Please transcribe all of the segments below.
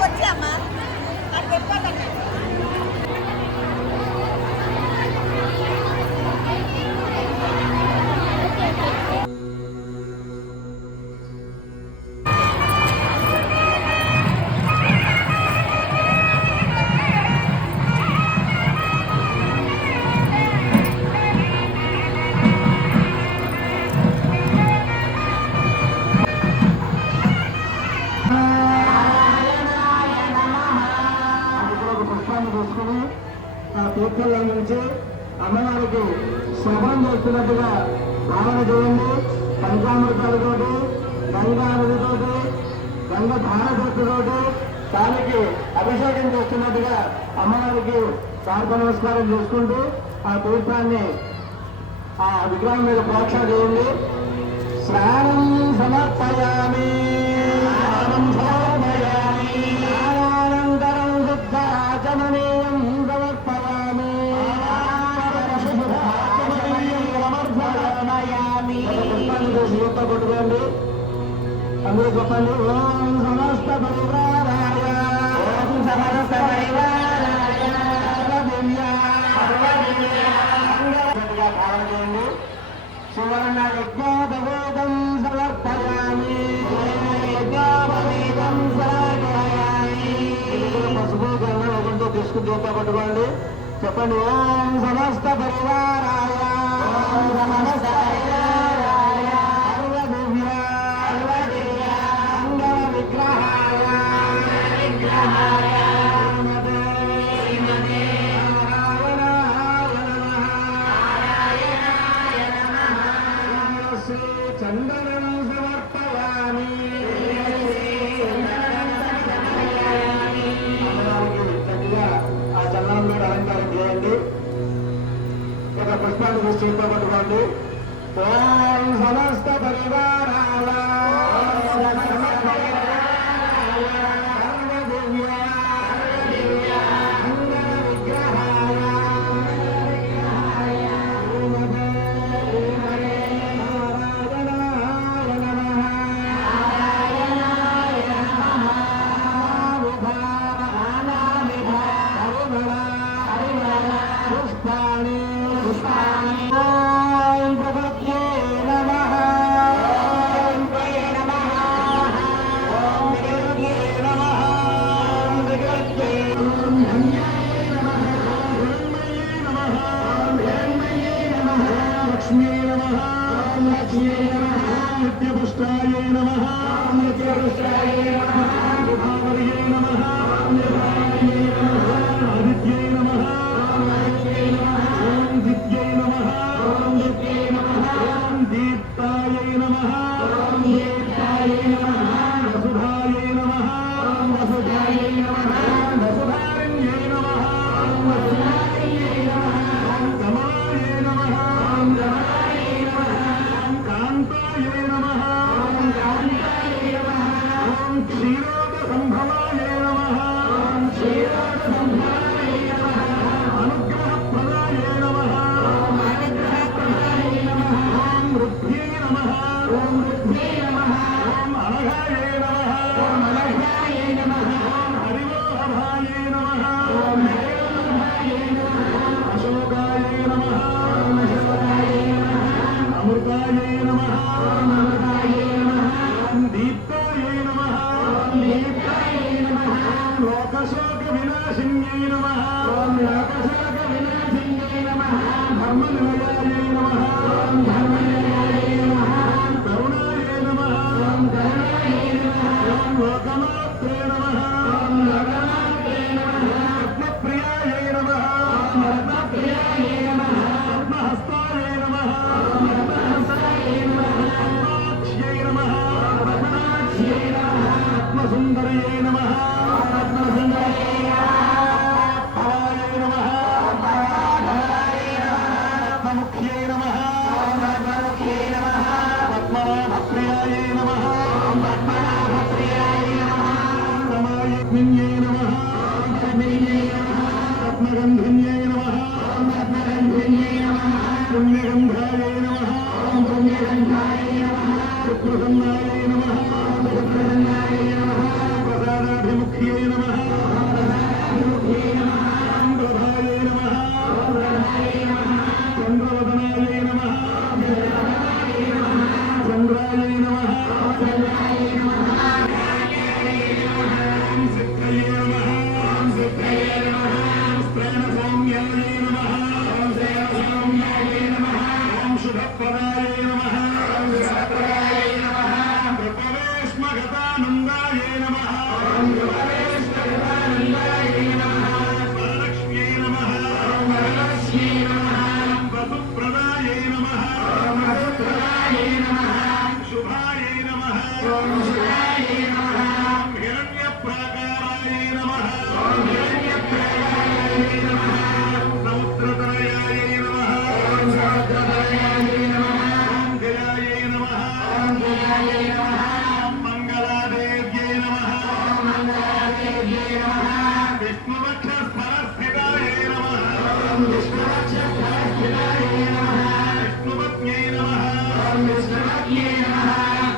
వచ్చామ్మా నాకు వెళ్ళిపోతాను. తీర్థంలో నుంచి అమ్మవారికి శుభం చేస్తున్నట్టుగా భావన చేయండి. పంచామృతాలతోటి, గంగా నదితోటి, గంగ ధారశక్తితోటి దానికి అభిషేకం చేస్తున్నట్టుగా అమ్మవారికి ప్రార్థ నమస్కారం చేసుకుంటూ ఆ తీర్థాన్ని ఆ విగ్రహం మీద ప్రోక్షణ చేయండి. స్నానం సమర్పయామి, స్నానం సమర్పయామి, స్నానానంతరం శుద్ధాచమనీయం సమర్పయామి, సమర్పయామి. పుష్పాన్ని చేసి యుక్త కొట్టుకోండి. అందరూ చెప్పండి. ఓం సమస్త పరివారాయ, ఓం సమస్త పరివారాయ భావన చేయండి. సువర్ణ యజ్ఞోపవేదం సమర్పయామి, యజ్ఞోపవేదం సమర్పయామి. పసుపు గంగ ఒకటితో తీసుకుని దీప పట్టుకోండి. చెప్పండి. ఓం సమస్త పరివారాయ, ఓం సమస్త పరివారాయ సర్వదివ్య మంగళ విగ్రహాయ విగ్రహాయ చందనం సమర్పయామి. చక్కగా ఆ చందనం మీద అలంకారం చేయండి. ఒక పుష్పాన్ని చూసి చేతితో పట్టుకోండి. ఓం సమస్త పరివారాల సర్వదివ్య మంగళ విగ్రహాయ నిత్యపుష్టాయ నమః, నిత్యపుష్టాయ నమః, విభావర్యే నమః, విభావర్యే నమః, ఆదిత్యై నమః, ఆదిత్యై నమః, ఓం దిత్యై నమః, ఓం దిత్యై నమః, ఓం దీప్తాయై నమః, ఓం దీప్తాయై నమః, వసుధాయై నమః, ఓం వసుధాయై నమః, వసుధారణ్యై నమః, ఓం వసుధారణ్యై నమః, ఓం గమాయై నమః, ఓం గమాయై నమః, కాంతాయై నమః, ఓం కాంతాయై నమః, ఓం క్షీరోద సంభవాయ నమః, ఓం క్షీరోద సంభవాయ నమః, అనుగ్రహప్రదాయ నమః, ఓం అనుగ్రహప్రదాయ నమః, ఓం వృద్ధ్యై నమః, ఓం వృద్ధ్యై నమః, ఓం అనఘాయ నమః, ఓం అనఘాయ నమః, ఓం హరివోహభాయ నమః, ఓం హరివోహభాయ నమః, అశోకాయ నమః, ఓం అశోకాయ నమః, అమృతాయ నమః, ఓం అమృతాయ నమః, ఓం దీప్తాయ నమః, ఓం దీప్తాయ నమః, లోకశోక వినాశిన్యై నమః, ఓం లోకశోక వినాశిన్యై నమః, ధర్మనిలయాయ నమః, ఓం ధర్మనిలయాయ నమః, కరుణాయ నమః, ఓం కరుణాయ ఆత్మసుందరయే నమః భవాయ నమః రత్నముఖ్యై నమః పద్మనాభప్రియాయే నమః రమాయజ్ఞ్యై నమః రత్నగంధిన్యై నమః పుణ్యగంధాయే నమః శుక్రసన్నాయే నమః ప్రసాదాభిముఖ్యై నమః చంద్రభాయే నమః చంద్రవదనాయే నమః చంద్రాయే నమః సిద్ధయే నమః ప్రాణసౌమ్యాయే నమః ఓం శుభప్రదాయే నమః కృపవేష్మగతానందాయే నమః వరలక్ష్మ్యై నమః వసుప్రదాయే నమః శుభాయే నమః హిరణ్యప్రాకారాయే నమః సముద్రతనయాయే నమః గయాయే నమః మంగళాదేవ్యై నమః విష్ణువక్షస్థలస్థితాయే నమః విష్ణుపత్న్యై నమః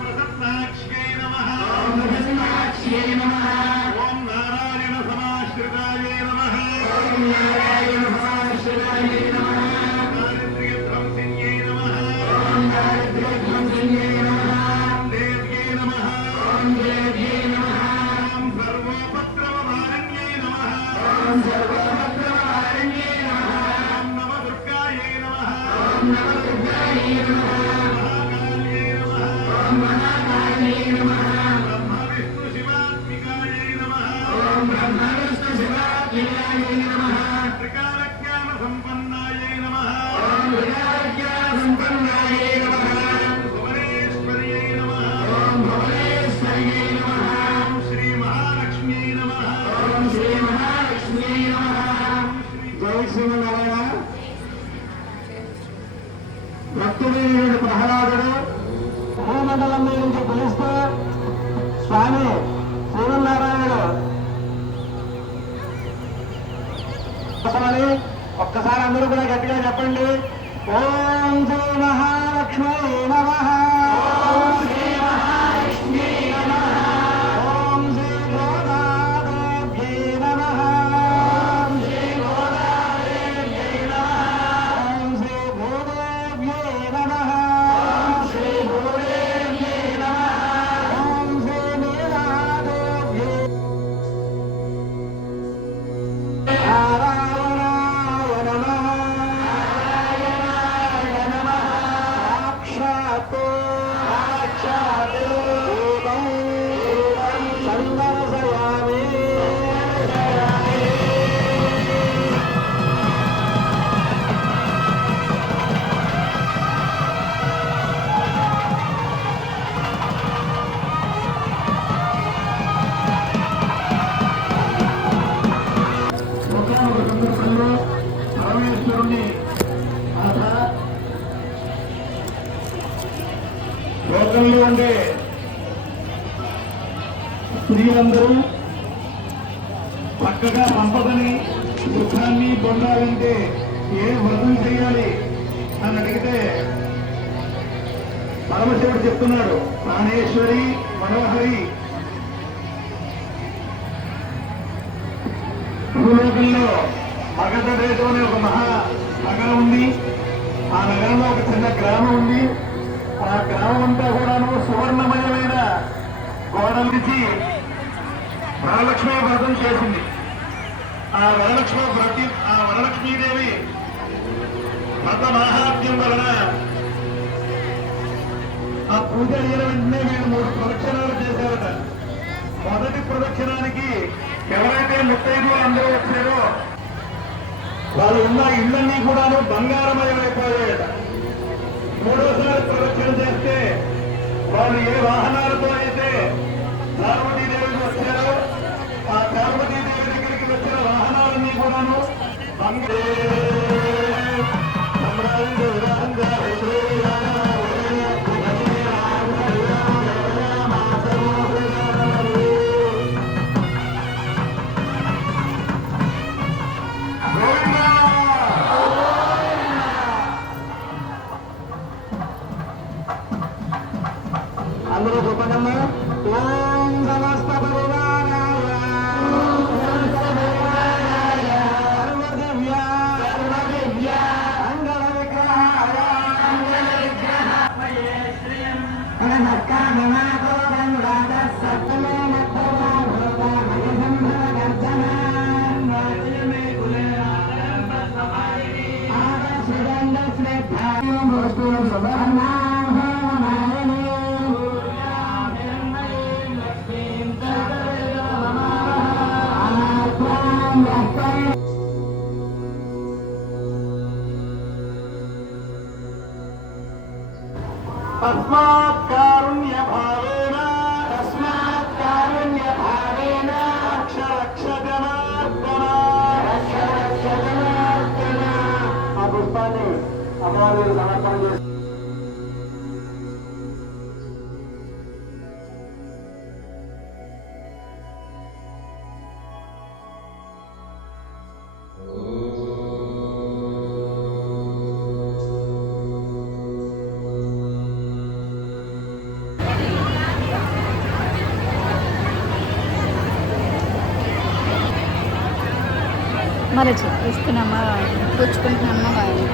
ప్రసన్నాక్ష్యై నమః ఓం నారాయణ సమాశ్రితాయే నమః దారిద్ర్యధ్వంసిన్యై నమః దేవ్యై నమః ఓం సర్వోపద్రవమారణ్యై నమః ఓం నవదుర్గాయై నమః మహాకాళ్యై నమః బ్రహ్మ విష్ణు శివాత్మికాయై నమః త్రికాలజ్ఞాన సంపన్నాయై నమః భువనేశ్వర్యై నమః ఓం శ్రీ మహాలక్ష్మీ నమః జై శ్రీమన్నారాయణ. భక్తుడైన ప్రహ్లాదుడు భూమండలం మీద నుంచి పిలిస్తే స్వామి శ్రీమన్నారాయణుడు ఒక్కసారి అందరూ కూడా గట్టిగా చెప్పండి. ఓం శ్రీ మహాలక్ష్మీ నమః. ఓం శ్రీ గోదాదేవ్యై నమః. ఓం శ్రీ భూదేవ్యై నమః. ఓం శ్రీ నీలాదేవ్యై నారాయణాయ నమః. సాక్షాత్ రూపం సందర్శయామి. ఒకానొక సందర్భంలో పరమేశ్వరుని లోకంలో ఉండే స్త్రీలందరూ చక్కగా సంపదని సుఖాన్ని పొందాలంటే ఏ వ్రతం చేయాలి అని అడిగితే పరమశివుడు చెప్తున్నాడు, ప్రాణేశ్వరి మనోహరి. భూలోకంలో మగధ దేశం అనే ఒక నగరం ఉంది. ఆ నగరంలో ఒక చిన్న గ్రామం ఉంది. ఆ గ్రామం అంతా కూడాను సువర్ణమయమైన గోడలిచి వరలక్ష్మీ వ్రతం చేసింది. ఆ వరలక్ష్మీదేవి వ్రత మహాత్మ్యం వలన ఆ పూజ అయిన వెంటనే వీళ్ళు 3 ప్రదక్షిణాలు చేశారట. మొదటి ప్రదక్షిణానికి ఎవరైతే ముత్తైదులు అందరూ వచ్చారో వాళ్ళు ఉన్న ఇళ్ళన్నీ కూడాను బంగారమయమైపోయాయట. మూడోసారి ప్రదక్షిణ చేస్తే వాళ్ళు ఏ వాహనాలతో అయితే తస్మాత్ కారుణ్య భావేన తస్మాత్ కారుణ్య భావేన రక్ష రక్ష జనార్దన రక్ష రక్ష జనార్దన. ఆ పుష్పాన్ని అమ్మవారు సమర్పణ చేస్తారు. మరి ఇస్తున్నామా పుచ్చుకుంటున్నామా బాగా